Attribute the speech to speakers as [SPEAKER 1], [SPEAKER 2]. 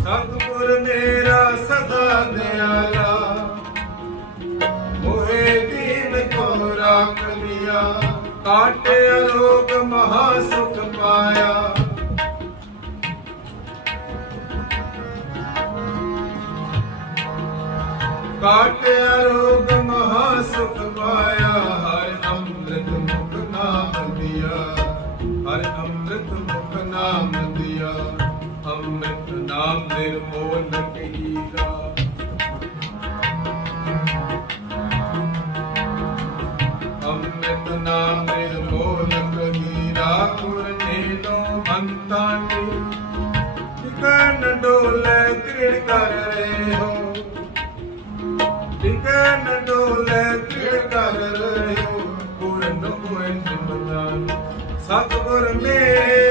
[SPEAKER 1] ਸਤਿਗੁਰ ਮੇਰਾ ਸਦਾ ਦਿਆਲਾ ਮੋਹਿ ਦੀਨ ਕੋ ਰਾਖ ਲਿਆ। ਕਾਟਿਆ ਰੋਗ ਮਹਾ ਸੁਖ ਪਾਇਆ। ਕਾਟਿਆ ਰੋਗ ਮਹਾ ਸੁਖ ਪਾਇਆ। ਹਰ ਅੰਮ੍ਰਿਤ ਮੁਖ ਨਾਮ ਦਿਆ ਹਰ ਅੰਮ੍ਰਿਤ ਮੁਖ ਨਾਮ ਦਿਆ ਅੰਮ੍ਰਿਤ ਨਾਮ ਨਿਰਮੋਲ ਅੰਮ੍ਰਿਤ ਨਾਮ ਨਿਰਮੋਲ ਕਹੀਦਾ, ਗੁਰ ਨੇ ਲੋ ਮੰਤਾਂ ਨੇ ਟਿਕਨ ਡੋਲੇ ਤ੍ਰਿੜ ਕਰ ਰਹੇ ਹੋ। ਟਿਕਨ ਡੋਲੇ ਤ੍ਰਿੜ ਕਰ ਰਹੇ ਹੋ। ਪੂਰਨ ਹੋਏ ਸਿਮਰਨ। ਸਤਿਗੁਰ ਮੇਰਾ